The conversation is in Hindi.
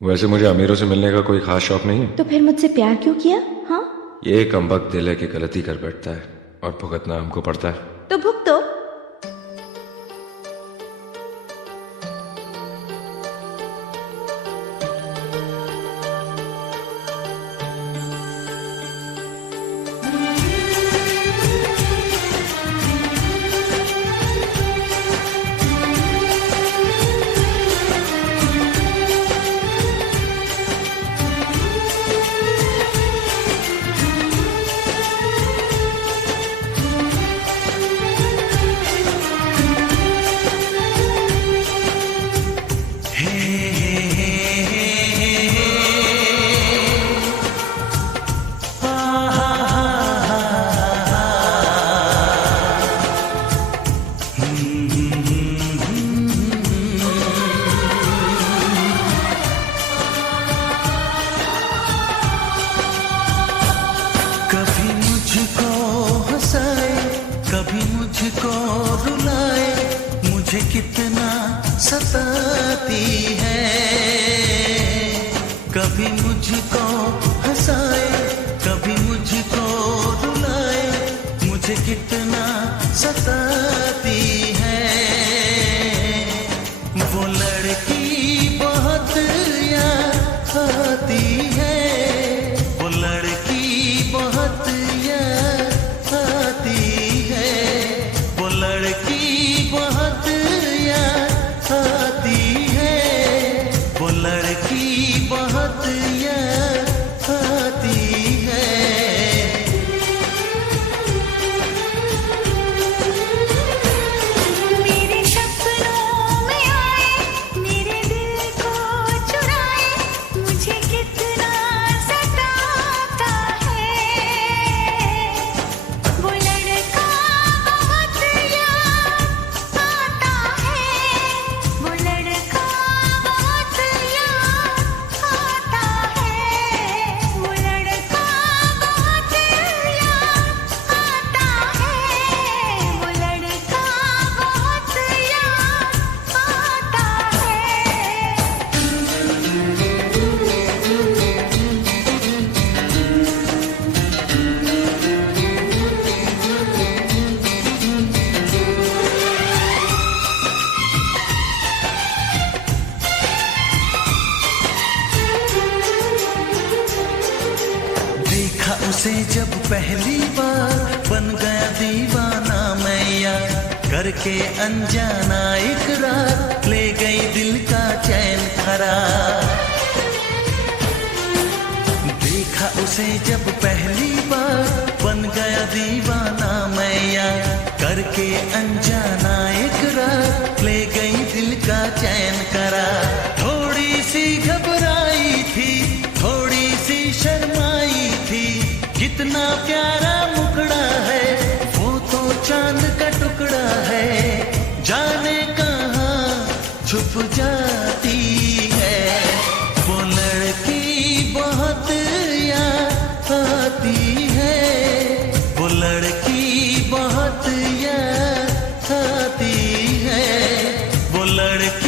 वैसे मुझे अमीरों से मिलने का कोई खास शौक नहीं है। तो फिर मुझसे प्यार क्यों किया? हाँ, ये कमबख्त दिल है कि गलती कर बैठता है और भुगतना हमको पड़ता है। तो भुगतो। कभी मुझको हंसाए, कभी मुझको रुलाए, मुझे कितना सताती है। कभी मुझको हंसाए, कभी मुझको रुलाए, मुझे कितना सताती है। वो लड़की बहुत याद आती है, वो लड़की बहुत याद आती है, वो लड़की बहुत याद आती है, वो लड़की बहुत याद आती है। मेरे सपनों में आए, मेरे दिल को चुराए, मुझे कितना सताता है। वो लड़का बहुत याद आता है, वो लड़का बहुत याद आता है, वो लड़का बहुत याद आता है, वो लड़का बहुत याद आता देखा उसे जब पहली बार, बन गया दीवाना मैं यार, करके अनजाना इकरार, ले गई दिल का चैन करार। देखा उसे जब पहली बार, बन गया दीवाना मैं यार, करके अनजाना इकरार, ले गई दिल का चैन करार। थोड़ी सी घबराई थी, थोड़ी सी शर्माई थी, कितना प्यारा मुखड़ा है, वो तो चांद का टुकड़ा है, जाने कहाँ छुप जाती है। वो लड़की बहुत याद आती है, वो लड़की बहुत याद आती है, वो लड़की